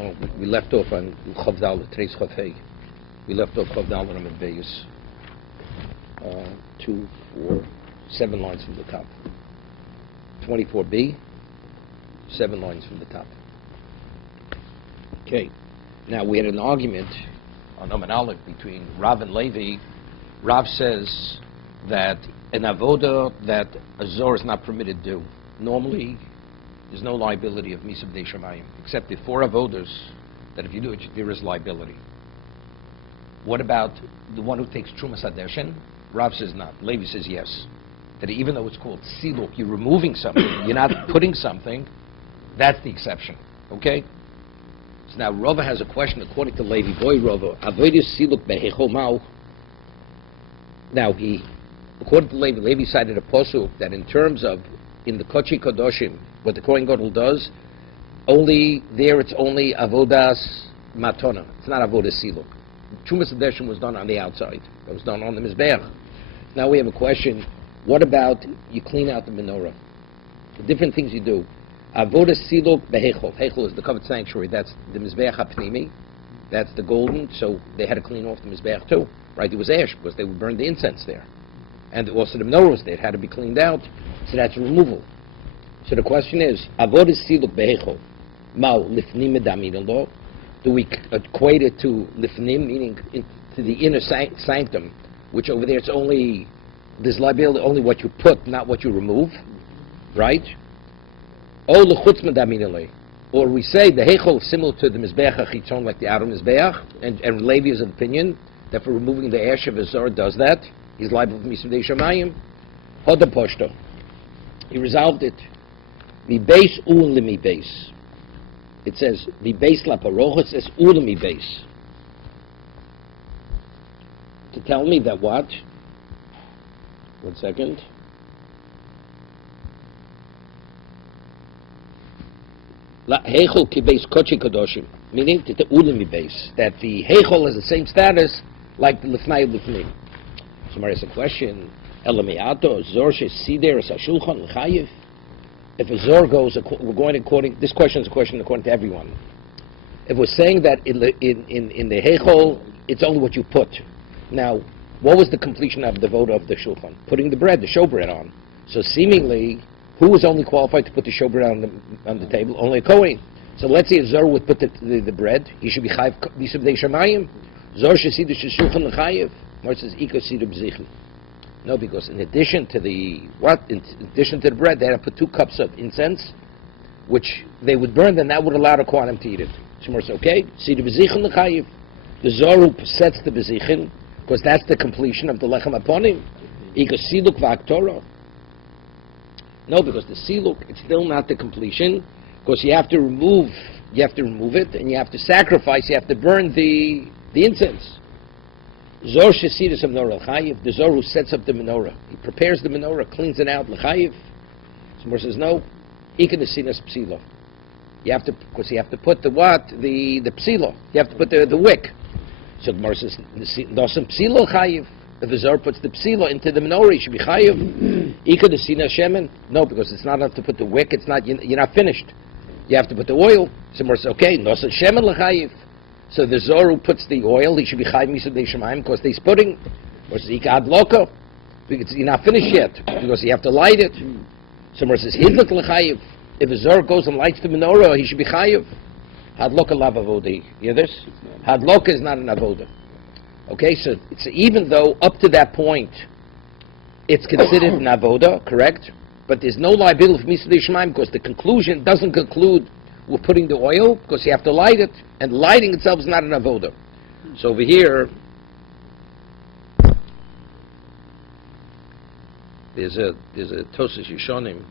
We left off on Chavdal, today's Chavhei. We left off Chavdal on Medbayus. 2, 4, 7 lines from the top. 24b, 7 lines from the top. Okay. Now we had an argument on Omen Aleph between Rav and Levi. Rav says that an avoda that a zor is not permitted to do. Normally, there's no liability of Misab Dei Shamayim, except the 4 avodas that if you do it, there is liability. What about the one who takes Trumas Hadeshen? Rav says not. Levi says yes. That even though it's called siluk, you're removing something, you're not putting something, that's the exception. Okay? So now Rava has a question according to Levi. Boy, Rava, avodas siluk behecho mau. Now according to Levi, Levi cited a posuk that in terms of in the Kochi Kodoshim, what the Kohen Gadol does, only there it's only avodas matona. It's not avodas siluk. Trumas Hadeshen was done on the outside. It was done on the Mizbeach. Now we have a question. What about you clean out the menorah? The different things you do. Avodas siluk behechol. Hechol is the covered sanctuary. That's the Mizbeach HaPnimi. That's the golden. So they had to clean off the Mizbeach too. Right? There was ash because they would burn the incense there. And also the menorah was there. It had to be cleaned out. So that's removal. So the question is, avodas siluk behechol. Mao lifnim edamin. Do we equate it to lifnim, meaning to the inner sanctum, which over there it's only, there's liability only what you put, not what you remove, right? Or we say the heichol is similar to the mizbeach hachitzon, like the outer mizbeach, and Levi is of opinion that for removing the ash of a zor does that. He's liable for Misab Dei Shamayim. Hoda poshto. He resolved it. Mi base limi base. It says mi base la parocha. It says ulimi base. To tell me that what? 1 second. La heichol ki base kochi kadoshim, meaning the ulimi base, that the heichol has the same status like the lifnai lifnim. So there is a question. Elamiato zor shesider es hashulchan l'chayiv. If a zor goes, we're going according. This question is a question according to everyone. If we're saying that in the heichol, it's only what you put. Now, what was the completion of the voda of the shulchan? Putting the bread, the showbread on. So seemingly, who was only qualified to put the showbread on the table? Only a kohen. So let's say a zor would put the bread. He should be chayiv Misab Dei Shamayim. Zor shesider shulchan l'chayiv. Mar says iko sider b'zichli. No, because in addition to the bread, they had to put 2 cups of incense, which they would burn, then that would allow the Kohanim to eat it. Shemar says, okay, see the bezichin l'chayiv. The zor who sets the bezichin, because that's the completion of the lechem aponim. Ika siluk v'aktorah. No, because the siluk, it's still not the completion, because you have to remove it, and you have to sacrifice, you have to burn the incense. Zor shesidus menorah l'chayiv, the zor who sets up the menorah, he prepares the menorah, cleans it out l'chayiv. Someone says no, ikan nesinas psilo. You have to, because you have to put the what, the psilo. You have to put the wick. So the Gemara says nosem psilo l'chayiv. If the zor puts the psilo into the menorah, he should be chayiv. Ikan nesinas shemen. No, because it's not enough to put the wick. It's not, you're not finished. You have to put the oil. Someone says okay, nosem shemen l'chayiv. So the zor who puts the oil, he should be chayiv Misab Dei Shamayim because he's putting, or zikad loka, because you're not finished yet, because you have to light it. Somewhere says hidlok l'chayiv. If a zor goes and lights the menorah, he should be chayiv. Hadloka lav avoda. You hear this? Hadloka is not an avoda. Okay, so it's, even though up to that point it's considered an avoda, correct? But there's no liability for Misab Dei Shamayim because the conclusion doesn't conclude with putting the oil, because you have to light it, and lighting itself is not an avoda. So over here, there's a Tosas Yishonim.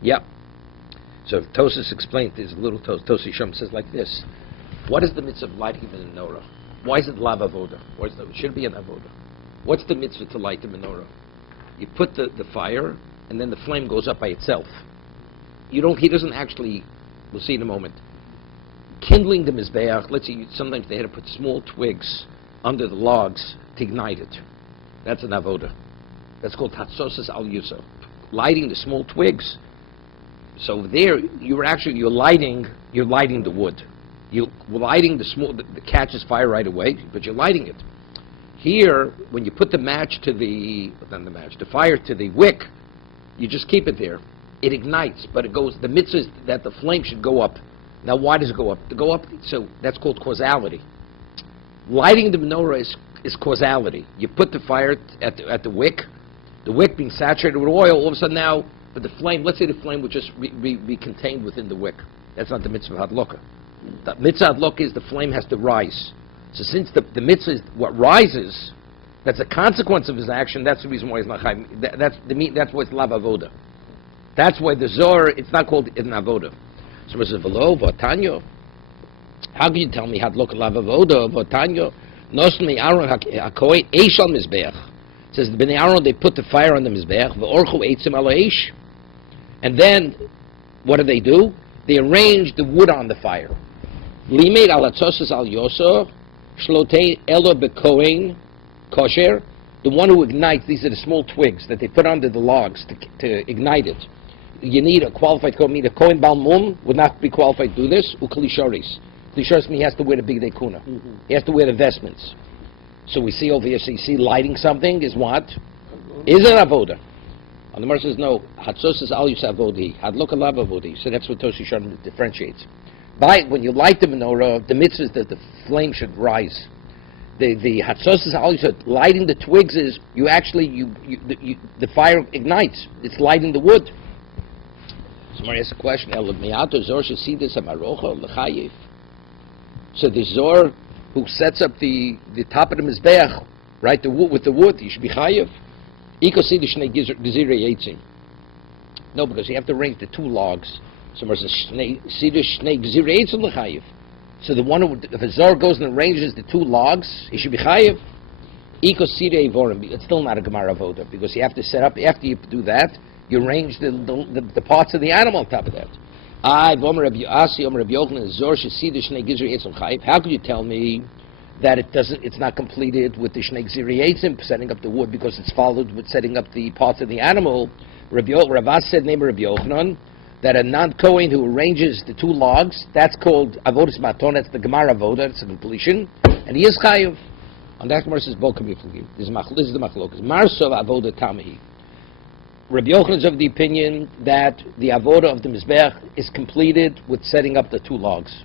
Yeah. So Tosas explained, there's a little Tosas Yishonim says like this: what is the mitzvah of lighting the menorah? Why is it lav avoda? It should be an avoda. What's the mitzvah to light the menorah? You put the fire, and then the flame goes up by itself. He doesn't actually, we'll see in a moment, kindling the mizbeach. Let's see, sometimes they had to put small twigs under the logs to ignite it. That's an avoda. That's called tatsosas al yusa, lighting the small twigs. So there, you're lighting the wood. You're lighting the catches fire right away, but you're lighting it. Here, when you put the fire to the wick, you just keep it there. It ignites, but it goes. The mitzvah is that the flame should go up. Now, why does it go up? To go up, so that's called causality. Lighting the menorah is causality. You put the fire at the wick being saturated with oil. All of a sudden now, but the flame. Let's say the flame would just be contained within the wick. That's not the mitzvah of hadlokah. The mitzvah of hadlokah is the flame has to rise. So since the mitzvah is what rises, that's a consequence of his action. That's the reason why he's not chayv. That's why it's lav avoda. That's why the Zohar, it's not called an avoda. So it says v'lo v'tanyo. How can you tell me hadlokah lav avoda v'tanyo? Nosn mi Aaron hakoy eish al mizbeach. It says the Bnei Aaron, they put the fire on the mizbeach v'orchu eitzim al eish. And then what do? They arrange the wood on the fire. Limeid al atzosas al yosor. Shlotei elo bekoin kosher, the one who ignites. These are the small twigs that they put under the logs to ignite it. You need a qualified kohen. A kohen balmum would not be qualified to do this. Uklishoris. Klishoris means he has to wear the big dekuna. He has to wear the vestments. So we see over here. So you see, lighting something is what? Is an avoda. And the Gemara says no. Hatzos is al yus avodi. Hadlok alav avodi. So that's what Toshi Sharm differentiates. When you light the menorah, the mitzvah is that the flame should rise. The hatzos al yus, lighting the twigs is the fire ignites. It's lighting the wood. Somebody asks a question. So the Zohar who sets up the top of the mizbeach, right, the wood with the wood, you should be chayiv. No, because you have to arrange the two logs. So the one who, if a Zohar goes and arranges the two logs, he should be chayiv. It's still not a Gemara avoda, because you have to set up, after you do that, you arrange the parts of the animal on top of that. How could you tell me that it's not completed with the shnei gzirei eitzim, setting up the wood, because it's followed with setting up the parts of the animal? Ravas said, name of Rabbi Yochanan, that a non-Kohen who arranges the two logs, that's called avodas maton, that's the Gemara avoda, it's a completion, and he is chayiv. On that Gemara says, Bo kamiflugim. This is the machlokas. Marsov avoda tamihi. Rabbi Yochanan is of the opinion that the avoda of the mizbeach is completed with setting up the two logs.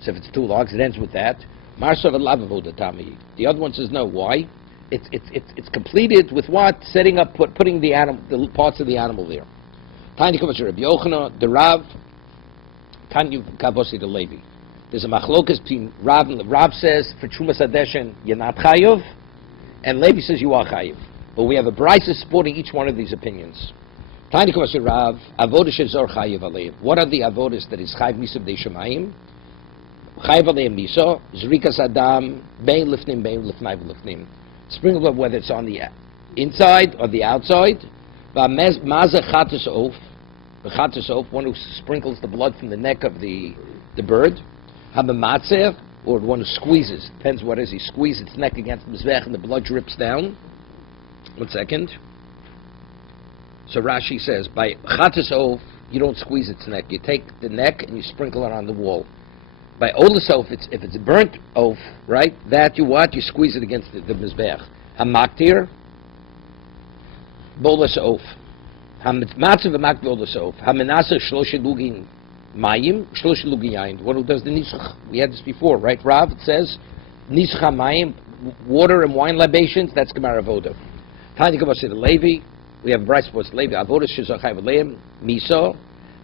So if it's two logs, it ends with that. Marsov alav avoda tamihi. The other one says no. Why? It's completed with what? Setting up, putting the parts of the animal there. Tanya comes to Rabbi Yochanan, the Rav, Tanya Kavosi the Levi. There's a machlokas between Rav and Rav says for Trumas Adeshen you're not chayiv, and Levi says you are chayiv. But we have a brisa supporting each one of these opinions. Tanya comes to Rav, avodah shezor chayiv aleim. What are the avodas that is chayiv misav de shemayim? Chayiv aleim miso zrikas adam bein lifnim bein lifnai v'lifnim. Sprinkle of whether it's on the inside or the outside. Maza chatus of, one who sprinkles the blood from the neck of the bird. Habamatzer, or one who squeezes. Depends what it is. He squeezes its neck against the mizbech and the blood drips down. 1 second. So Rashi says, by chatus of, you don't squeeze its neck. You take the neck and you sprinkle it on the wall. By olas of, if it's burnt of, right, that you squeeze it against the mizbech. Hamaktir, bolas of. Hamatzav v'mak bolas of. Hamenasa shloshe lugin mayim, shloshe lugin yain. One who does the nisuch. We had this before, right? Rav, it says, nisuch mayim, water and wine libations, that's Gemara Avoda. Tanya Kavos the Levi, we have Bryce Sports Levi, Avoda Shizachai V'leim, Miso,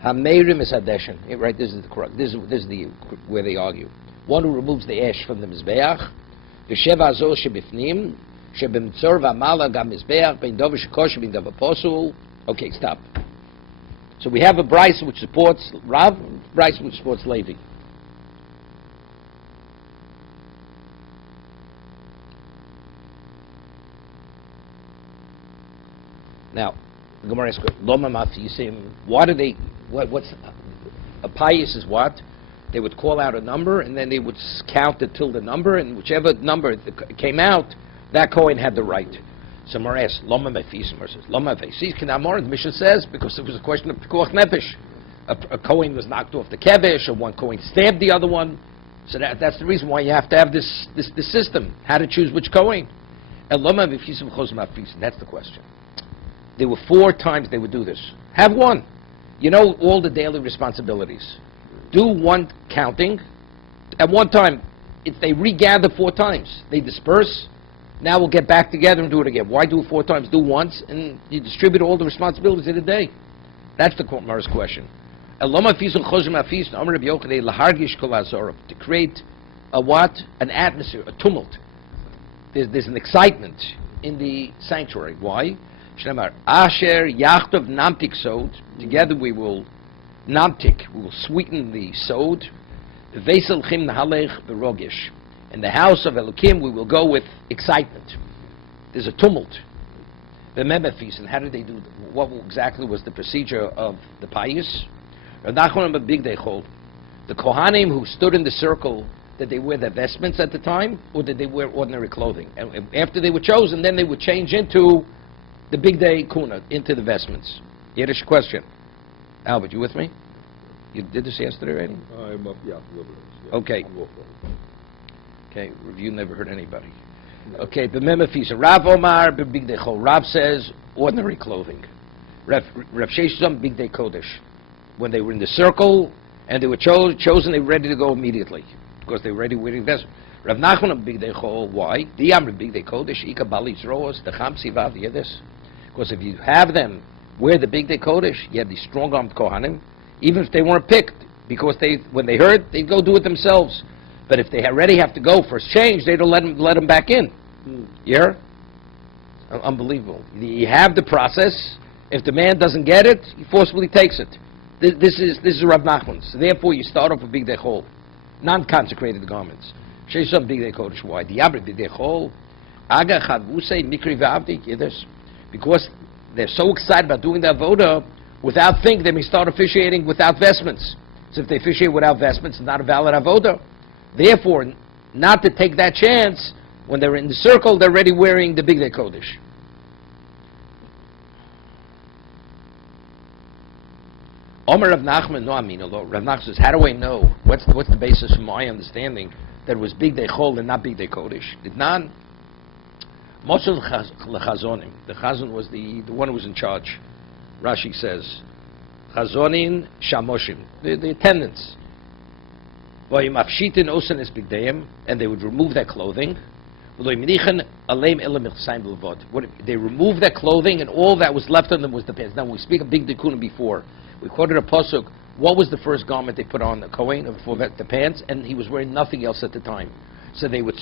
Hameirim is Hadeshin. Right, this is the correct, this is the, where they argue. One who removes the ash from the Mizbeach, V'sheva Azor Shebifnim, Shebimtzor V'amala Gam Mizbeach, Ben Dov Shekosh, Ben Dov Apostle. Okay, stop. So we have a Bryce which supports Rav, Bryce which supports Levi. Now, the Gemara asks, Loma Mafisim, what do they, what's, a pious is what? They would call out a number, and then they would count it till the number, and whichever number came out, that Kohen had the right. So Mar asks, Loma Mefis, Mar says, Loma Mefis, Kanamor, the Mishnah says, because it was a question of Pekuach Nefesh. A Kohen was knocked off the Kevesh, or one Kohen stabbed the other one. So that's the reason why you have to have this system, how to choose which Kohen. And Loma Mefis, that's the question. There were 4 times they would do this. Have one. You know all the daily responsibilities. Do one counting. At one time, if they regather 4 times, they disperse. Now we'll get back together and do it again. Why do it 4 times? Do once, and you distribute all the responsibilities in a day. That's the Gemara's question. To create a what? An atmosphere, a tumult. There's an excitement in the sanctuary. Why? Asher Yachtov Namtik Sod. Together we will Namtik, we will sweeten the Sod. Vesel Chim Nahalech Berogish. In the house of Elokim we will go with excitement. There's a tumult. The Memefis, and how did they do? What exactly was the procedure of the Payis? The Kohanim who stood in the circle, did they wear their vestments at the time, or did they wear ordinary clothing? And after they were chosen, then they would change into the big day kuna, into the vestments. Yiddish question. Albert, you with me? You did this yesterday already? I'm up, yeah, a little bit. Yeah, okay. I'm off. Okay, review never hurt anybody. No. Okay, the Memefisa. Rav Omar, big day chol. Rav says ordinary clothing. Rav Shesham, big day kodesh. When they were in the circle and they were chosen, they were ready to go immediately because they were ready wearing vestments. Rav Nachman, big day chol. Why? The Amr, big day kodesh. Ika balis roas. The chamsi vav. You hear this? Because if you have them wear the big day kodesh, you have these strong-armed kohanim, even if they weren't picked, because when they heard, they'd go do it themselves. But if they already have to go for a change, they don't let them back in. Yeah? Unbelievable. You have the process. If the man doesn't get it, he forcefully takes it. This is Rav Nachman. So therefore, you start off with big day chol, non-consecrated garments. Shesham big day kodesh. Why? Diabri big day chol. Aga chagusei mikri v'avdik. Hear this? Because they're so excited about doing the avoda, without thinking they may start officiating without vestments. So if they officiate without vestments, it's not a valid avoda. Therefore, not to take that chance, when they're in the circle, they're already wearing the big day kodesh. Omer Rav Nachman, no aminalo. Rav Nachman says, how do I know? What's the basis of my understanding that it was big day chol and not big day kodesh? Did not. Moshel lechazonim. The chazon was the one who was in charge. Rashi says, chazonin shamoshim. The attendants. Vayimafshitin osan es bigdayim, and they would remove their clothing. They removed their clothing, and all that was left on them was the pants. Now, when we speak of big dekuna before, we quoted a pasuk. What was the first garment they put on the Kohen for the pants? And he was wearing nothing else at the time. So they would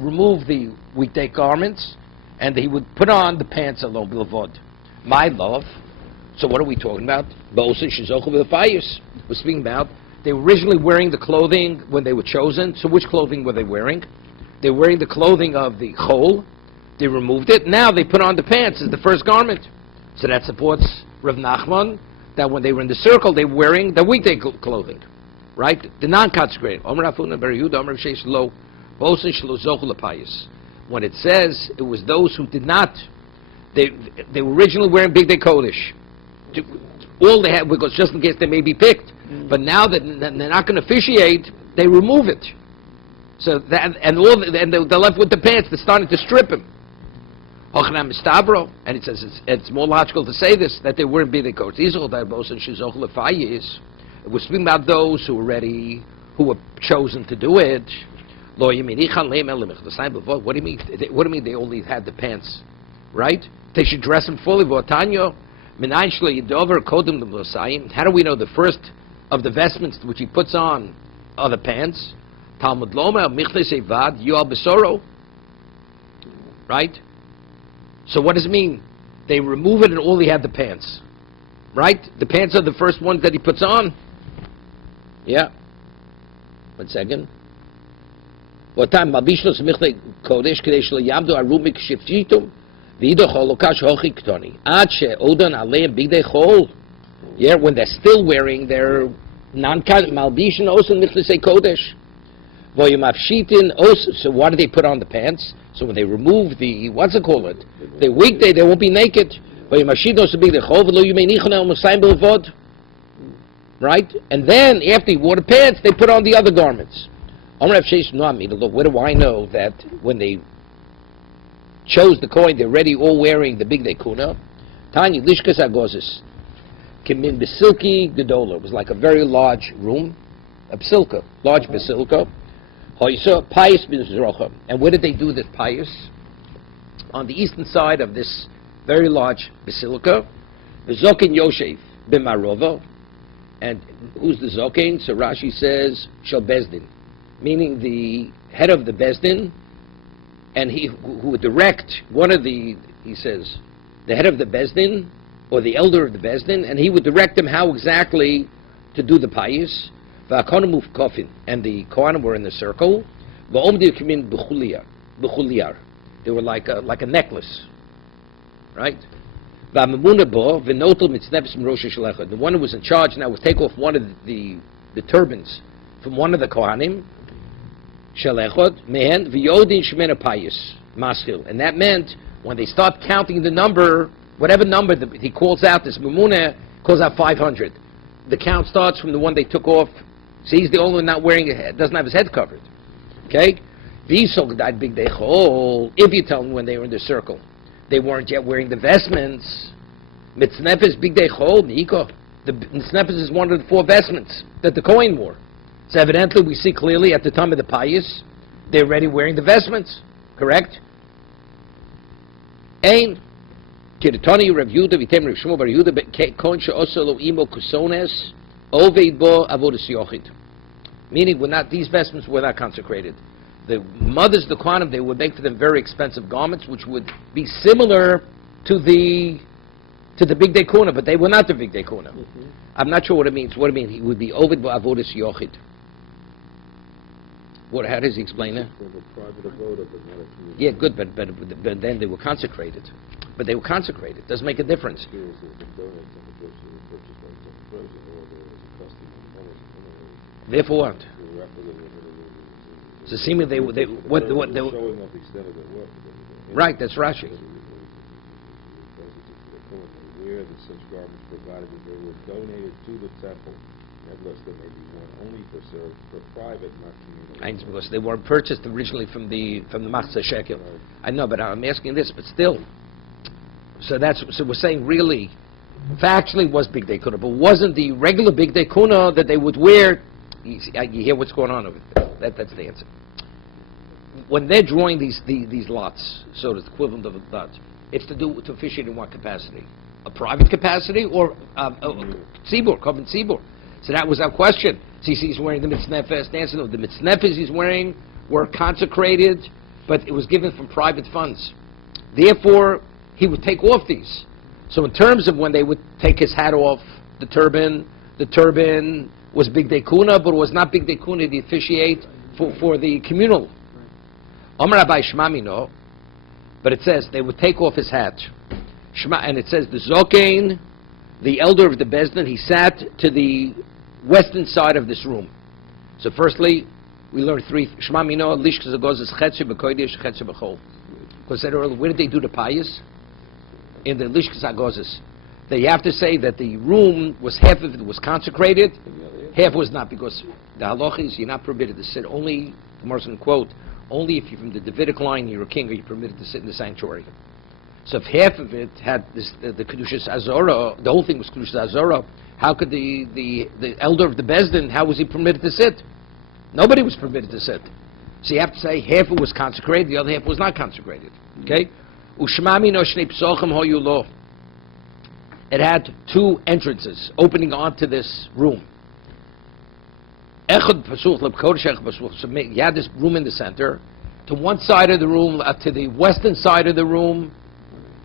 remove the weekday garments, and he would put on the pants alone, bilvod. My love. So what are we talking about? We're speaking about, they were originally wearing the clothing when they were chosen. So which clothing were they wearing? They were wearing the clothing of the chol. They removed it. Now they put on the pants as the first garment. So that supports Rav Nachman, that when they were in the circle, they were wearing the weekday clothing. Right? The non-consecrated. When it says it was those who did not, they were originally wearing big day kodesh. All they had, because just in case they may be picked. But now that they're not going to officiate, they remove it. So that, and they're left with the pants. They're starting to strip him. And it says it's more logical to say this, that they weren't big day kodesh. We're speaking about those who were chosen to do it. What do you mean? What do you mean they only had the pants? Right? They should dress them fully. How do we know the first of the vestments which he puts on are the pants? Talmud Loma, right? So what does it mean? They remove it and all he had the pants. Right? The pants are the first ones that he puts on. Yeah. 1 second. What time? Mabishlos michle kodesh kadesh leyamdu arumik shiftitum v'idach holokash hochi ktoni ad she'odan aleim bigdei chol. Yeah, when they're still wearing their Malbishin osun Michlesei Kodesh. So why do they put on the pants? So when they remove the, what's it called? The weekday, they won't be naked. Right? And then, after he wore the pants, they put on the other garments. Where do I know that when they chose the coin, they're already all wearing the big day kuna? Tanya Lishkas Agozis. Kimin Basilki Gedola. It was like a very large room, a basilka, large basilka. Pious Bizrocha. And where did they do this pious? On the eastern side of this very large basilica, the Zokin Yoshev Bimarova. And who's the Zokin? So Rashi says, Shal Bezdin, meaning the head of the Bezdin, and he who would direct one of the, he says, the head of the Bezdin, or the elder of the Bezdin, and he would direct them how exactly to do the pious. And the Kohanim were in the circle. They were like a necklace, right? The one who was in charge now would take off one of the turbans from one of the Kohanim, and that meant when they start counting the number, whatever number he calls out, this Mamuna calls out 500. The count starts from the one they took off. See, he's the only one not wearing it, doesn't have his head covered. Okay? If you tell them when they were in the circle, they weren't yet wearing the vestments. Mitznefes big day chol niko. The mitznefes is one of the 4 vestments that the Kohen wore. So evidently we see clearly at the time of the pious, they're already wearing the vestments. Correct? Ein. Kiritani Rav Yehuda v'tem Rav Shmuel bar Yehuda Kohen she'oso lo imo kusones oved bo avodas yochid. Meaning, these vestments were not consecrated. The mothers, the Kohanim, they would make for them very expensive garments, which would be similar to the big day kuna, but they were not the big day kuna. Mm-hmm. I'm not sure what it means. What it means? He would be ovid avodas yochid. How does he explain that? Yeah, good, but then they were consecrated. But they were consecrated. Doesn't make a difference. Therefore what? So seemingly they what right, that's Rashi. Where the such garments provided that they were donated to the temple, nevertheless they may be worn only for private, not communal. Because they weren't purchased originally from the Machzah Shekel. Right. I know, but I'm asking this, but still. So we're saying really, factually was Big Day Kuna, but wasn't the regular Big Day Kuna that they would wear. You hear what's going on over there. That's the answer. When they're drawing these lots, so it's the equivalent of a lot, it's to officiate in what capacity? A private capacity or tzibur, common tzibur? So that was our question. So he's wearing the mitznefes. The answer, no, the mitznefes he's wearing were consecrated, but it was given from private funds. Therefore, he would take off these. So in terms of when they would take his hat off, the turban was Big Day Kuna, but it was not Big Day Kuna to officiate for the communal. Amar Abai Shmamino, but it says they would take off his hat. And it says the Zokain, the elder of the Bezdin, he sat to the western side of this room. So firstly, we learned 3. Shmamino, Lishkas Agozes Chetze B'Kodesh, Chetze B'Chol. Because said earlier, where did they do the pious? In the Lishkas Agozes. They have to say that the room was half of it was consecrated, half was not, because the halacha is you're not permitted to sit only, the Morrison quote, only if you're from the Davidic line, you're a king, are you permitted to sit in the sanctuary. So if half of it had the Kedushas Azora, the whole thing was Kedushas Azora, how could the elder of the Bezdin, how was he permitted to sit? Nobody was permitted to sit. So you have to say half it was consecrated, the other half was not consecrated. Okay? Ushmami no shnei psochim hoyu lo. It had 2 entrances opening onto this room. So you had this room in the center. To one side of the room, to the western side of the room,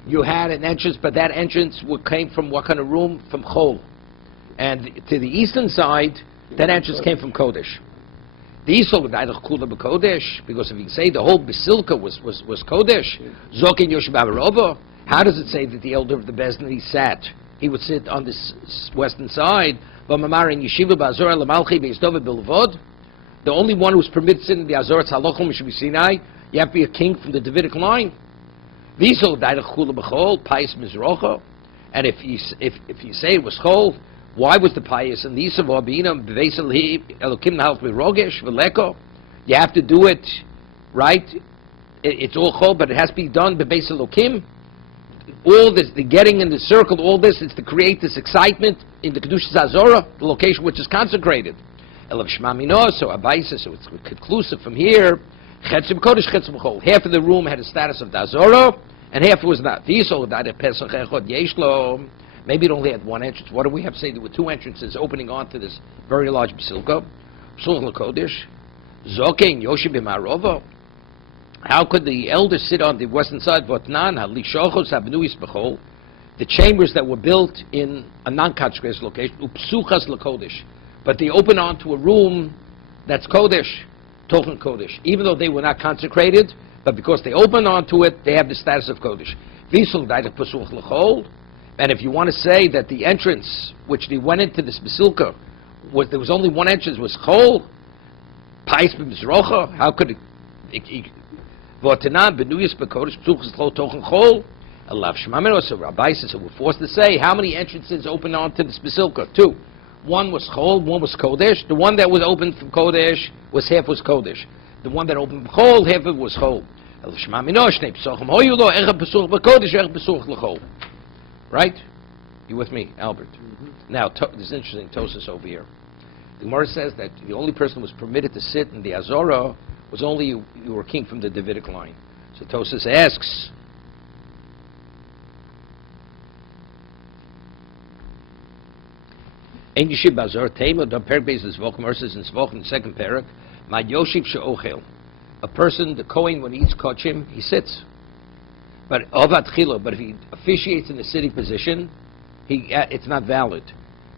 you had an entrance, but that entrance came from what kind of room? From Chol. And to the eastern side, that entrance came from Kodesh. The Yisrael would either Kula b'Kodesh, because if you say the whole Basilica was Kodesh, Zokin Yosheb Avarova, how does it say that the elder of the Bezdin, he sat he would sit on this western side. The only one who's permitted to sit in the Azor Tzalochim Sinai, you have to be a king from the Davidic line. And if you say it was chol, why was the pious and these you have to do it right. It's all chol, but it has to be done bebeis Elokim. All this, the getting in the circle, all this is to create this excitement in the Kedushas Azorah, the location which is consecrated. Elav Shema Mino, so Abaisa, so it's conclusive from here. Chetzim Kodesh, Chetzim Chol. Half of the room had the status of the Azorah, and half was not. Maybe it only had one entrance. What do we have to say? There were two entrances opening onto this very large basilica. Kodesh, Zokein Yoshim B'Marova. How could the elders sit on the western side? The chambers that were built in a non-consecrated location, upsuchas lakodesh, but they open onto a room that's kodesh, tochen kodesh, even though they were not consecrated, but because they open onto it, they have the status of kodesh. And if you want to say that the entrance which they went into this basilica there was only one entrance was chol, pais b'mizrocha, how could it Votanan benuyas bekodesh psuchas lo tochen chol. Alav shmameno. So Rabbi says, so we're forced to say how many entrances open onto this basilica? Two. One was chol, one was kodesh. The one that was open from kodesh was half was kodesh. The one that opened from chol, half of it was chol. Alav shmameno shnei psuchim hoyu lo echad psuch bekodesh echad psuch lechol. Right? You with me, Albert? Mm-hmm. Now, this is interesting. Tosas over here. The Gemara says that the only person who was permitted to sit in the Azorah was only you were king from the Davidic line. So Tosas asks, Ein Yishib Azor Tema, the Perik Beis is Zvok Merces and Zvok in the second Perik, Ma Yoshiv She'ochel. A person, the Kohen, when he eats kochim, he sits. But Ovat Chilo, but if he officiates in the sitting position, it's not valid.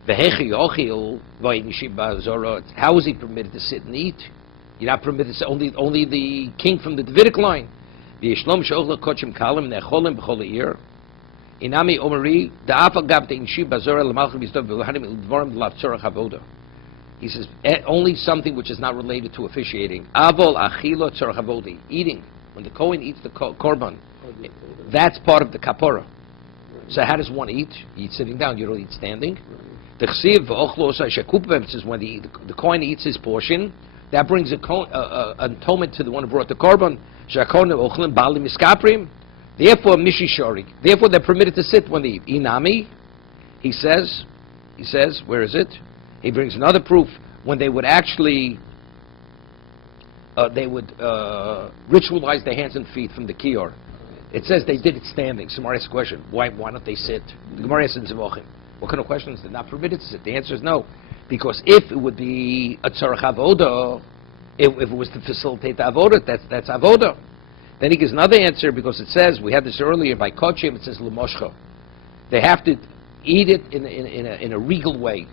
Vehechi Yochil, Vayin Yishib Azor, how is he permitted to sit and eat? You're not permitted to say only the king from the Davidic line. The Yishlom She'ochel Kochim Kalim Necholim B'chol Eir. Inami Omari Da'afa Gab Te'inshib Bazora L'Malchim Yizdov V'Lahanim L'Dvorim L'Avtzorach Avoda. He says only something which is not related to officiating. Avol Achilo Tzorach Avodi. Eating. When the Kohen eats the korban, that's part of the kapora. So how does one eat? You eat sitting down. You don't eat standing. The Chsiv V'Ochlo Osai Shekupavim says when the Kohen eats his portion, that brings an atonement to the one who brought the korban. Therefore, Mishishori. Therefore, they're permitted to sit when they eat. Inami, he says, where is it? He brings another proof when they would actually, ritualize their hands and feet from the kior. It says they did it standing. Somebody asks a question, why don't they sit? The Gemara says in Zevachim. What kind of question is they're not permitted to sit? The answer is no. Because if it would be a tzarech avoda, if it was to facilitate the avoda, that's avoda. Then he gives another answer because it says, we had this earlier by kochim, it says l'moshcha. They have to eat it in a regal way.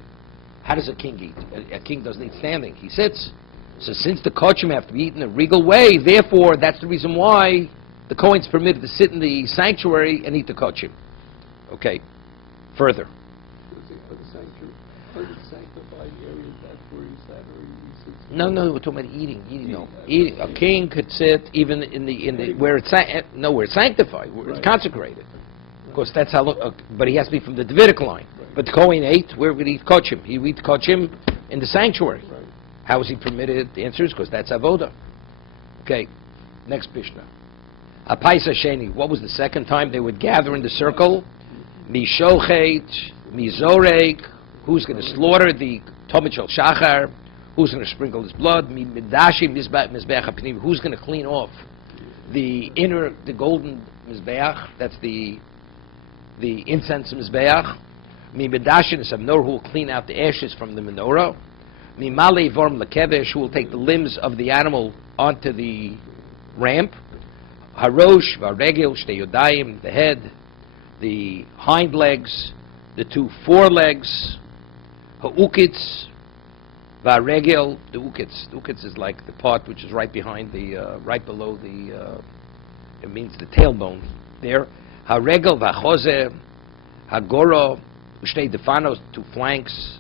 How does a king eat? A king doesn't eat standing, he sits. So since the kochim have to be eaten in a regal way, therefore that's the reason why the Kohen's permitted to sit in the sanctuary and eat the kochim. Okay, further. No, we're talking about eating. No, eating. A king could sit even in the where it's where it's sanctified, where it's consecrated. Of course, that's how. But he has to be from the Davidic line. But the Kohen ate. Where would he eat kochim? He would eat kochim in the sanctuary. How is he permitted? The answer is because that's avoda. Okay, next Mishnah. Apaisa Sheni. What was the second time they would gather in the circle? Mishochet, Mizorek. Who's going to slaughter the Tomid Shel Shachar? Who's going to sprinkle his blood? Who's going to clean off the golden mizbeach? That's the incense mizbeach. Who will clean out the ashes from the menorah? Who will take the limbs of the animal onto the ramp? Harosh v'aregel shtei yodayim, the head, the hind legs, the two forelegs. Ha'ukitz v'aregel, the ukitz. The ukitz is like the part which is right behind right below it means the tailbone there. Ha'regel v'achozeh, ha'goro, Shtei defanos, 2 flanks.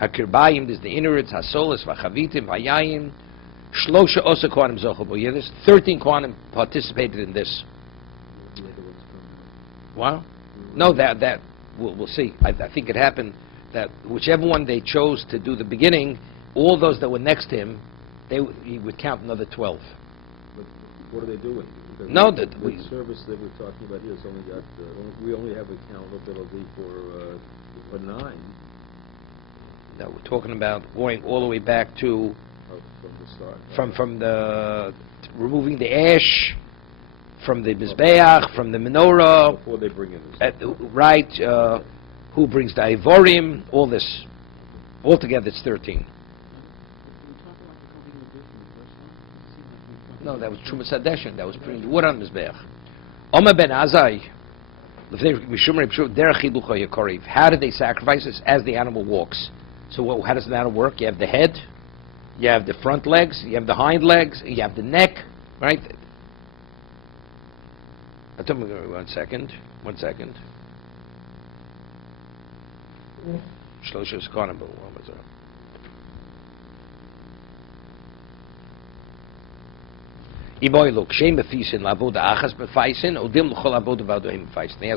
Hakirbayim, there's the innards. Hasolas, vachavitim, vayayim. Shlosha osa kohanim zochel bo. Yeah, there's 13 kohanim participated in this. Wow. No, that we'll see. I think it happened that whichever one they chose to do the beginning, all those that were next to him, he would count another 12. But what are they doing? Because No, the service that we're talking about here has only got, we only have accountability for 9. No, we're talking about going all the way back to From the start. from the removing the ash, from the mizbeach, from the menorah. Before they bring in this. Right? Who brings the ivorim? All this, altogether, it's 13. No, that was Trumas Hadeshin. That was putting the wood on the mizbeach. Omer ben Azai. How do they sacrifice this? As the animal walks. So how does the animal work? You have the head, you have the front legs, you have the hind legs, you have the neck, right? One second. Shlosha Skonabo. What was that? He asked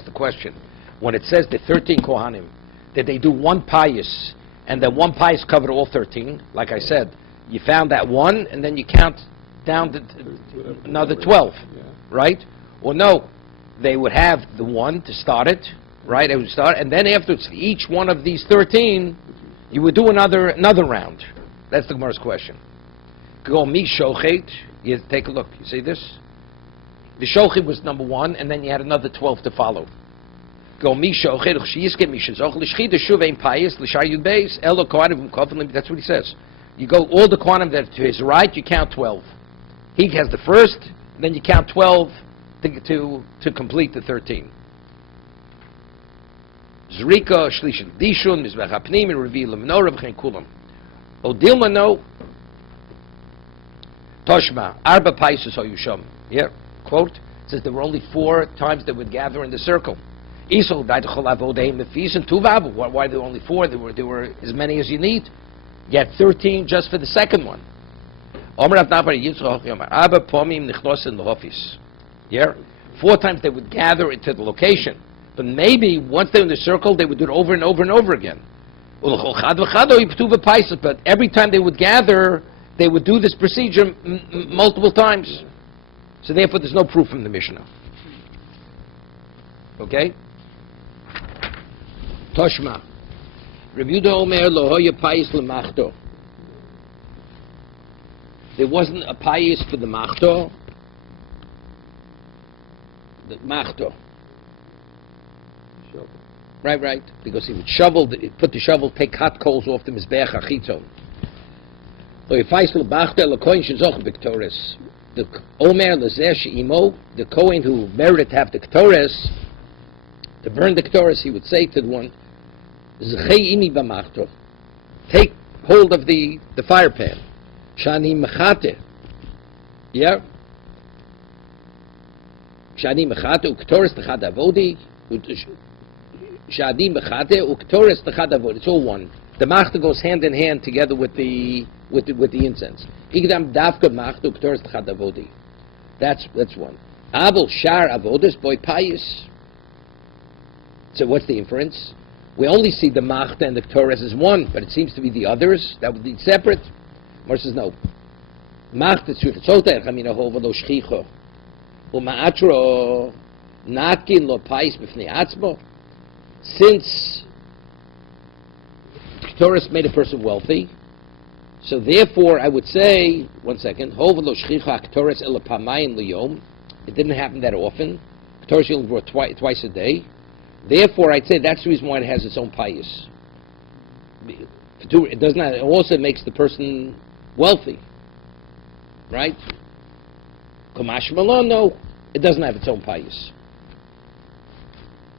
the question, when it says the 13 Kohanim, did they do one pious, and that one pious covered all 13? Like I said, you found that one, and then you count down to another 12, right? Or no, they would have the one to start it, right? It would start, and then afterwards, each one of these 13, you would do another round. That's the Gemara's question. Go mi shochet. You take a look. You see this? The shochet was number 1, and then you had another 12 to follow. Go mi shochet. That's what he says. You go all the quantum that to his right, you count 12. He has the first, then you count 12 to complete the 13. Zrika shlish dishun mizbech hapnim and reveal menorah v'chein kulam. Odilma no. Toshma arba paisus oyusham. Here, quote, says there were only 4 times they would gather in the circle. Isol died cholavodei mefis and tuvavu. Why there were only 4? There were as many as you need. You had 13 just for the second one. Omer avnabar yitzchok yomer arba pomim nichnos in the office. Here, 4 times they would gather into the location. But maybe once they're in the circle, they would do it over and over and over again. But every time they would gather, they would do this procedure multiple times. So therefore, there's no proof from the Mishnah. Okay? Toshma. Reviewed Omer lohoya payis lemachto. There wasn't a payis for the machto. The machto. Right. Because he would put the shovel, take hot coals off the mizbeach achitzon. The Omer Lazeh She'imo, the Kohen who merited to have the Ketores, to burn the Ketores, he would say to the one, Zcheini b'machto, take hold of the fire pan. Shani mechate. Yeah? Shani mechate, u'Ketores t'chad avodi, Shadi mechate, u'Ketores t'chad avodi. It's all one. The machta goes hand in hand together with the incense. Igdam davka machta u'Ketores t'chad avodi. That's one. Abel shar avodas boy pious. So what's the inference? We only see the machta and the Ketores as one, but it seems to be the others that would be separate. Mar says no. Machta tzurtzota erchamina hova lo shchicho u'ma'atro natkin lo pious b'fnei atzmo. Since Ketores made a person wealthy, so therefore I would say, one second, hova lo shchicha Ketores ela pamayin liyom. It didn't happen that often. Ketores only brought twice a day. Therefore, I'd say that's the reason why it has its own pious. It does not. It also makes the person wealthy, right? Kamash Malon, no, it doesn't have its own pious.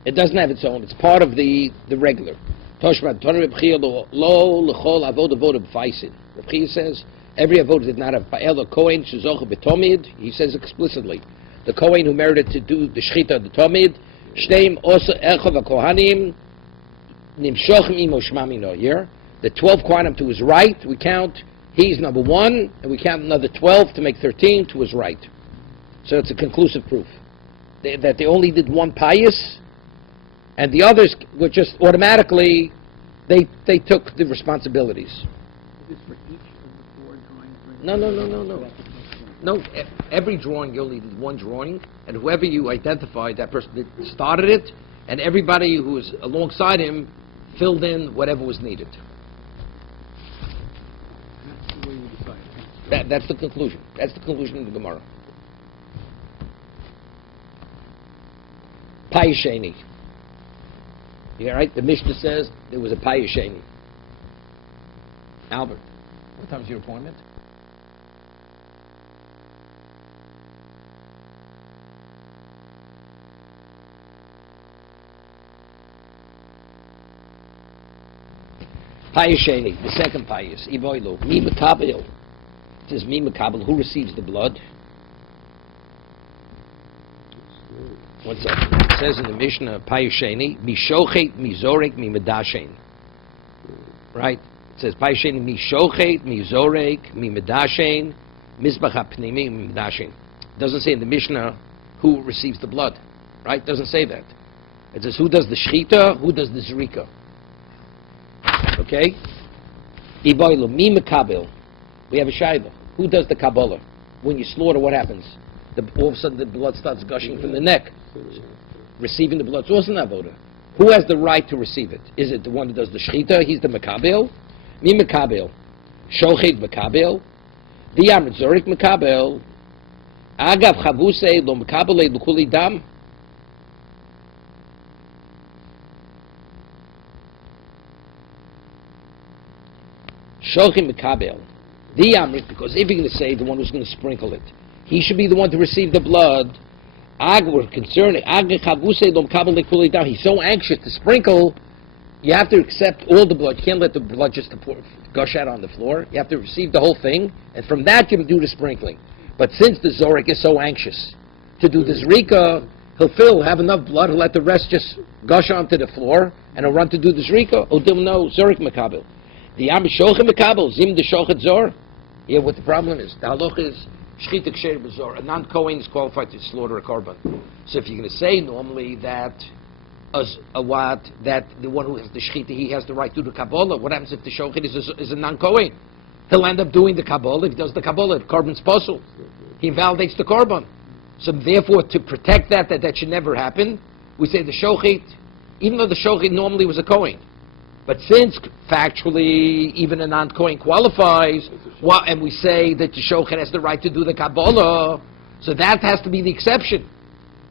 It doesn't have its own. It's part of the regular. Toshma Torah Rebchia lo lechol avoda voda b'faisin. Rebchia says every avoda did not have pa'el kohen shezocha b'tomid. He says explicitly, the kohen who merited to do the shchita of the tomid. Shteim osa echav kohanim Nimshochim imo shmamino. Here, the 12 quantum to his right, we count, he's number 1, and we count another 12 to make 13 to his right. So it's a conclusive proof. That they only did one pious, and the others were just automatically, they took the responsibilities. Is this for each of the 4 drawings? No. No, every drawing, you only did one drawing, and whoever you identified, that person that started it, and everybody who was alongside him filled in whatever was needed. That's the way we decide. That's the conclusion. That's the conclusion of the Gemara. Payasheni. You all right? The Mishnah says there was a Payasheni. Albert, what time's your appointment? Payasheni, the second payas, Ivoilu, Mi Makabel. It says Mi Makabel, who receives the blood? One second. It says in the Mishnah, Payasheni, Mi Shochet, Mi Zorek, Mi Medashen. Right? It says Payasheni, Mi Shochet, Mi Zorek, Mi Medashen, Mizbach HaPnimi, Mi Medashen. It doesn't say in the Mishnah who receives the blood. Right? It doesn't say that. It says who does the Shechita, who does the Zrika. Okay? Iboilu, mi mekabel. We have a shayla. Who does the Kabbalah? When you slaughter, what happens? All of a sudden the blood starts gushing from the neck. Receiving the blood. So what's an avoda? Who has the right to receive it? Is it the one that does the shechita? He's the mekabel. Mi mekabel. Shochet mekabel. Diyam zorik mekabel. Agav chavuse lo mekabele l'kuli dam. Shochim Mekabel. The Amrit, because if you're going to say the one who's going to sprinkle it, he should be the one to receive the blood. We're concerned. He's so anxious to sprinkle, you have to accept all the blood. You can't let the blood just gush out on the floor. You have to receive the whole thing, and from that you can do the sprinkling. But since the Zorik is so anxious to do the Zrika, he'll have enough blood, he'll let the rest just gush onto the floor, and he'll run to do the Zrika. Odim no, Zorik Mekabel. The Am Shochet Mekabel, Zim the Shochet Zor. Yeah, what the problem is, the halach is Shchita Ksher B'Zor. A non-Kohen is qualified to slaughter a korban. So if you're going to say normally that that the one who has the Shchita, he has the right to do the Kabbalah, what happens if the Shochet is a non-Kohen? He'll end up doing the Kabbalah. If he does the Kabbalah, the korban's possible. He invalidates the korban. So therefore, to protect that should never happen, we say the Shochet, even though the Shochet normally was a Kohen, but since factually even a non-Kohen qualifies, and we say that the Shochet has the right to do the Kabbalah, so that has to be the exception.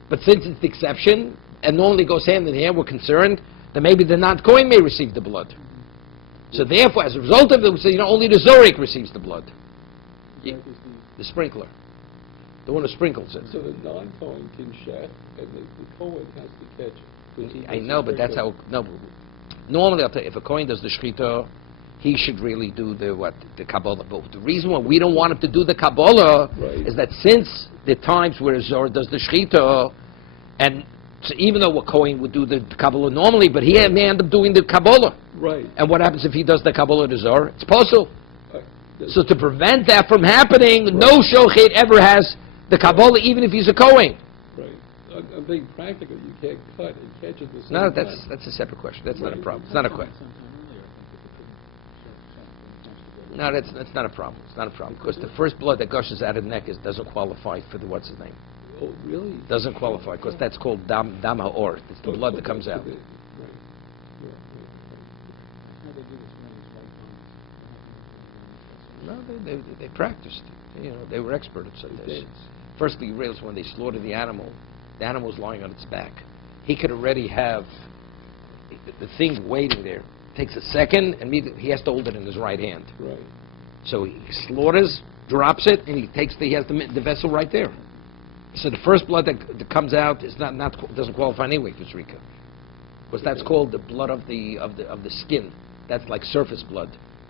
But since it's the exception, and normally goes hand in hand, we're concerned that maybe the non-Kohen may receive the blood. So therefore, as a result of it, we say, only the Zorik receives the blood. The sprinkler. The one who sprinkles it. So the non-Kohen can shed, and the Kohen has to catch it. I know, but that's how... No, normally, I'll tell you, if a Kohen does the Shechita, he should really do the Kabbalah. But the reason why we don't want him to do the Kabbalah is that since the times where a Zohar does the Shechita, and so even though a Kohen would do the Kabbalah normally, but he may end up doing the Kabbalah. Right. And what happens if he does the Kabbalah to Zohar? It's possible. So to prevent that from happening, no Shochet ever has the Kabbalah, even if he's a Kohen. Right. I'm being practical. You can't cut and catch at the same No, time. that's a separate question. That's not a problem. It's not a question. No, that's not a problem. It's not a problem because the first blood that gushes out of the neck doesn't qualify for the what's his name. Oh, really? Doesn't qualify because that's called dam ha'or. It's the blood that comes out. No, they practiced. They were experts at this. Firstly, you realize when they slaughter the animal was lying on its back. He could already have the thing waiting there. It takes a second, and he has to hold it in his right hand. Right. So he slaughters, drops it, and he has the vessel right there. So the first blood that comes out is doesn't qualify anyway for Zrika, because that's called the blood of the skin. That's like surface blood.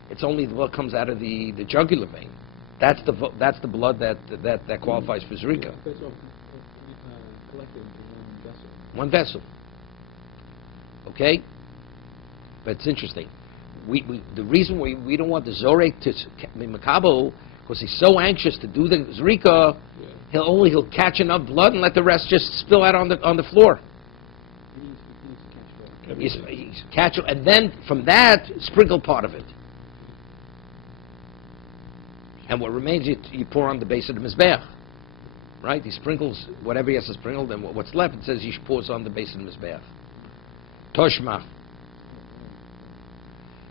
It's only the blood comes out of the jugular vein. That's the blood that qualifies for Zrika. Collected into one vessel. One vessel. Okay? But it's interesting. The reason we don't want the Zorek to be Makabel, because he's so anxious to do the Zrika, he'll catch enough blood and let the rest just spill out on the floor. He needs to catch water. He's catch, and then from that, sprinkle part of it. And what remains, you pour on the base of the Mizbeach. Right? He sprinkles whatever he has to sprinkle, then what's left, it says he pours on the base of the Mizbeach. Toshma.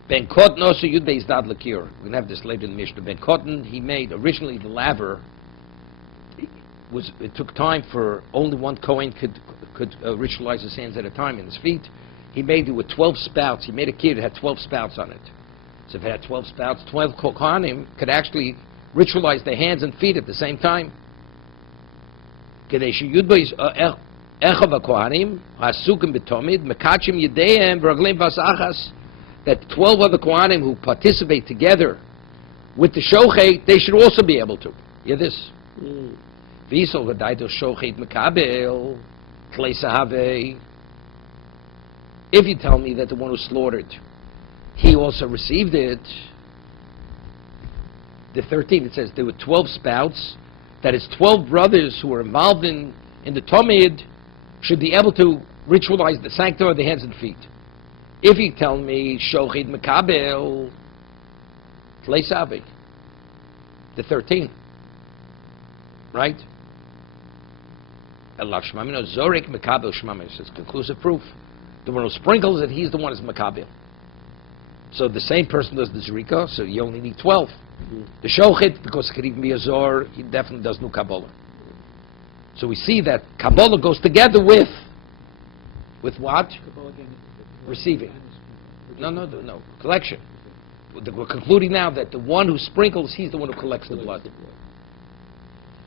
Ben Cotton also Yud Beis Dad Lakir. We're going to have this later in the Mishnah. Ben Cotton, he made originally the laver. It took time for only one Kohen could ritualize his hands at a time and his feet. He made it with 12 spouts. He made a kid that had 12 spouts on it. So if it had 12 spouts, 12 Kohanim could actually ritualize their hands and feet at the same time. Kadesh Yud Beis Echav HaKohanim Hasukim B'Tomid Mekachim Yedeihem V'Raglim Vasachas. That 12 other Kohanim who participate together with the Shochet, they should also be able to. Hear this? V'Yisol V'Daito Shochet Mekabel Klei Sahave. If you tell me that the one who slaughtered, he also received it, the 13, it says there were 12 spouts, that is 12 brothers who were involved in the Tomid should be able to ritualize the sanctum of the hands and feet. If you tell me Shochid Mekabel Tleisavi, the 13, right? Allah Shmamino Zorik Mekabel Shmamino, it's conclusive proof. The one who sprinkles it, he's the one who's Mekabel. So the same person does the Zrika, so you only need 12. The Shochid, because it could even be a Zor, he definitely does no Kabbalah. So we see that Kabbalah goes together with what? Receiving. No. Collection. We're concluding now that the one who sprinkles, he's the one who collects the blood.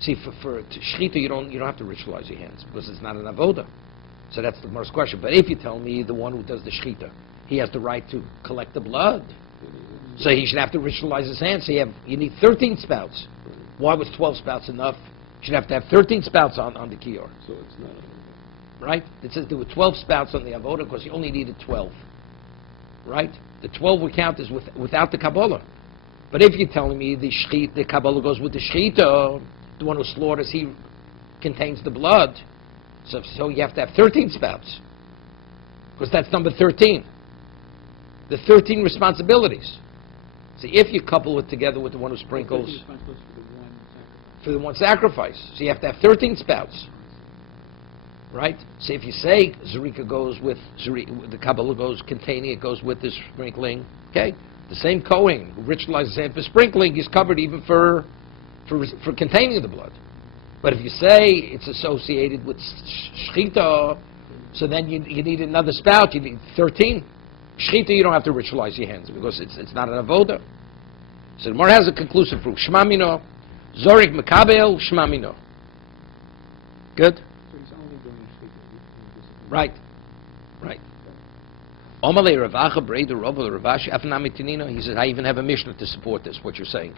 See, for Shechita, you don't have to ritualize your hands, because it's not an avoda. So that's the first question. But if you tell me the one who does the Shechita, he has the right to collect the blood, so he should have to ritualize his hands. So you need 13 spouts. Why was 12 spouts enough? You should have to have 13 spouts on the kior. So it's not. Right? It says there were 12 spouts on the avoda because you only needed 12. Right? The 12 we count is without the Kabbalah. But if you're telling me the Kabbalah goes with the Shechita, the one who slaughters, he contains the blood, so you have to have 13 spouts. Because that's number 13. The 13 responsibilities. See, if you couple it together with the one who sprinkles for the one sacrifice, so you have to have 13 spouts. Right? So if you say Zerika goes with the Kabbalah goes containing, it goes with the sprinkling. Okay, the same Kohen who ritualizes hand for sprinkling is covered even for containing the blood. But if you say it's associated with Shechita, so then you need another spout. You need 13. Shechita, you don't have to ritualize your hands because it's not an avoda. So the Gemara has a conclusive proof. Shmamino, Zorik Mekabel, Shmamino. Good. Right. Omalei Ravacha Breda Rovel Ravashi Afnamitinino. He says, I even have a Mishnah to support this, what you're saying.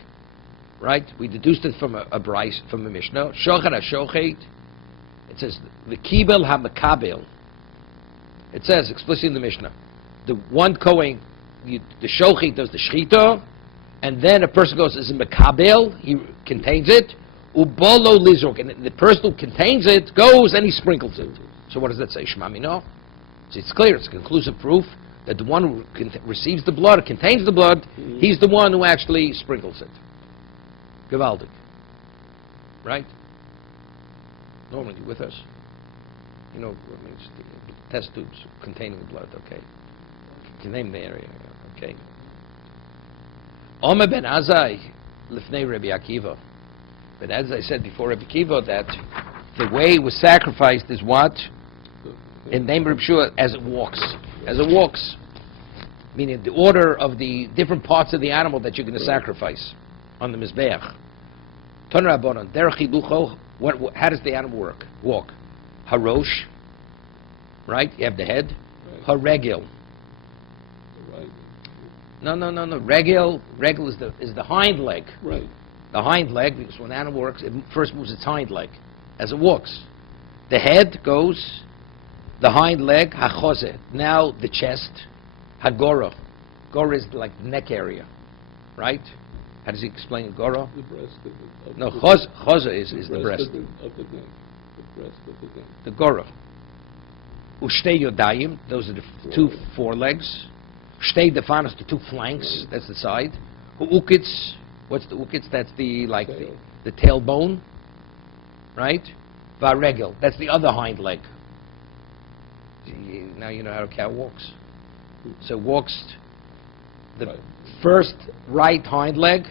Right? We deduced it from a Bryce, from a Mishnah. Shochad HaShochet. It says, V'kibel HaMekabel. It says explicitly in the Mishnah, the one Kohen, the Shochet does the Shechita, and then a person goes, is a Mekabel, he contains it, Ubolo Lizrok, and the person who contains it goes and he sprinkles it. So what does that say? Shmamino? So it's clear, it's conclusive proof that the one who receives the blood, or contains the blood, he's the one who actually sprinkles it. Gewaldig. Right? Norman, you with us? You know what means test tubes containing the blood, okay? You can name the area, okay? Omer ben Azai, Lifnei Rabbi Akiva. But as I said before Rabbi Akiva, that the way it was sacrificed is what? In the name of Rabbi Shua, as it walks. As it walks. Meaning the order of the different parts of the animal that you're going to sacrifice on the Mizbeach. Toner Rabbanon, Derech Hilucho, how does the animal walk? Harosh, right? You have the head. Haregil. No. Regil is the hind leg. Right. The hind leg, because when the animal works, it first moves its hind leg as it walks. The head goes, the hind leg, hachozeh. Now the chest, Hagora. Gora is like the neck area, right? How does he explain Gora? The breast of the... No, Choza is the breast. Of the neck. The breast of the neck. The Gora. Ushtei Yodayim, those are the two forelegs. Shtei Defanos, the two flanks, that's the side. Ukitz, what's the ukitz? That's the tailbone, right? Varegel, that's the other hind leg. Now you know how a cow walks. So walks the first right hind leg,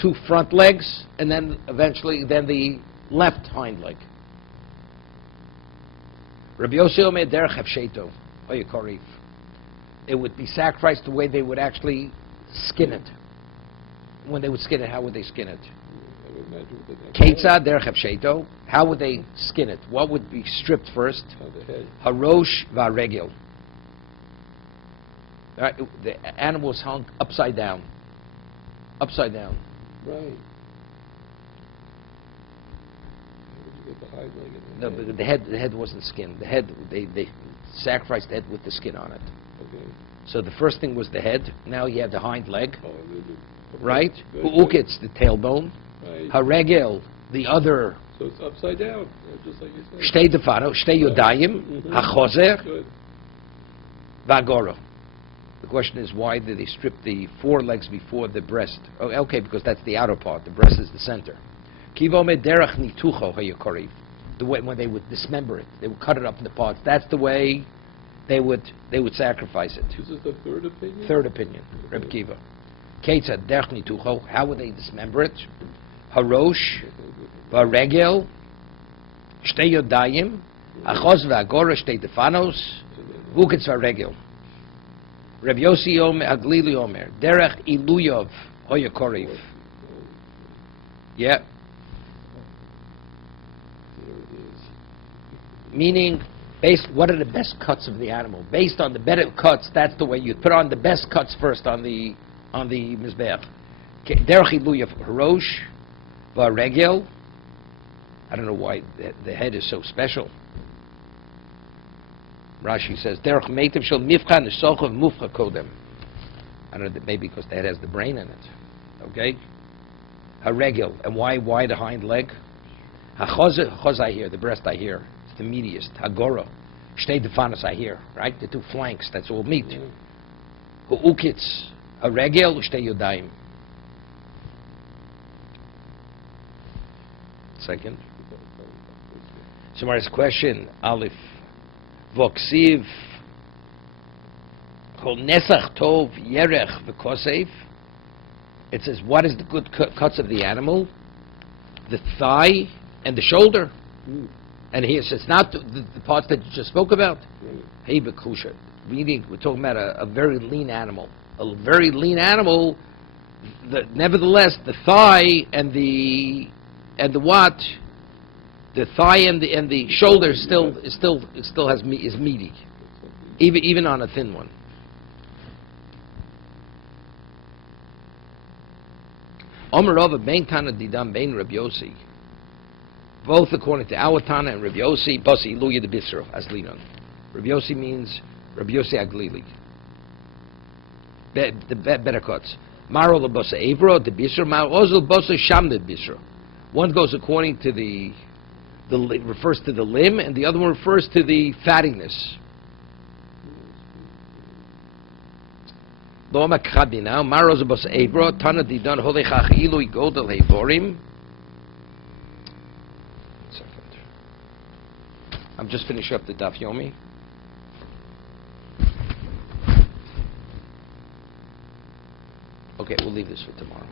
two front legs, and then eventually the left hind leg. Rabbi Yossi Omer derech hafsheto, oyekorif. It would be sacrificed the way they would actually skin it. When they would skin it, how would they skin it? Ketzad derech hafsheto. How would they skin it? What would be stripped first? Harosh varegel. Right, the animal was hung upside down. Upside down. Right. No, but the head wasn't skinned. The head, they sacrificed the head with the skin on it. Okay. So the first thing was the head. Now you have the hind leg, Oh, right? Good. Ukitz, the tailbone. Right. Haregel, the other. So it's upside down, just like you said. Shtei defano, shtei yodayim, hachozer, Good. vagora. The question is, why did they strip the forelegs before the breast? Oh, okay, because that's the outer part. The breast is the center. Kivome derech nitucho hayakoriv. The way when they would dismember it, they would cut it up into parts. That's the way they would sacrifice it. This is the third opinion? Third opinion, Reb Kiva. Ketzad derech nitucho. How would they dismember it? Harosh, varegel, shtei yodayim, achos vagora shtei defanos, vuketz varegel. Reb Yossi Omer, Aglili Omer, derech iluyov hoyakoriv. Yeah. Meaning, what are the best cuts of the animal? Based on the better cuts, that's the way you put on the best cuts first on the mizbeach. Derech iluyov harosh, varegel. I don't know why the head is so special. Rashi says, Derech meitiv shel mifcha nesochav mufcha kodem. I don't know, maybe because that has the brain in it. Okay? Haregel. And why the hind leg? Hachoz I hear, the breast I hear. It's the meatiest. Hagora. Shtei defanos I hear, right? The two flanks, that's all meat. Ukitz. Haregel, shtei yodayim. Second. Somebody's question, Aleph. Voksiv Kol Nesach Tov Yerech V'Kosev. It says, what is the good cuts of the animal? The thigh and the shoulder. And here it says, not the parts that you just spoke about. Hey, Bekusha. Meaning, we're talking about a very lean animal. A very lean animal. Nevertheless, the thigh and the what? The thigh and the shoulder still is meaty, even on a thin one. Omer Rava bein Tana didam bein Rabbi Yossi. Both according to our Tana and Rabbi Yossi, Basi Iluya de Bisro Aslinon. Rabbi Yossi means Rabbi Yossi Aglili. The better cuts. Maro the Basa Evro de Bisro, Maro Ozel Basa Sham de Bisro. One goes according to the refers to the limb, and the other one refers to the fattiness. I'm just finishing up the Daf Yomi. Okay, we'll leave this for tomorrow.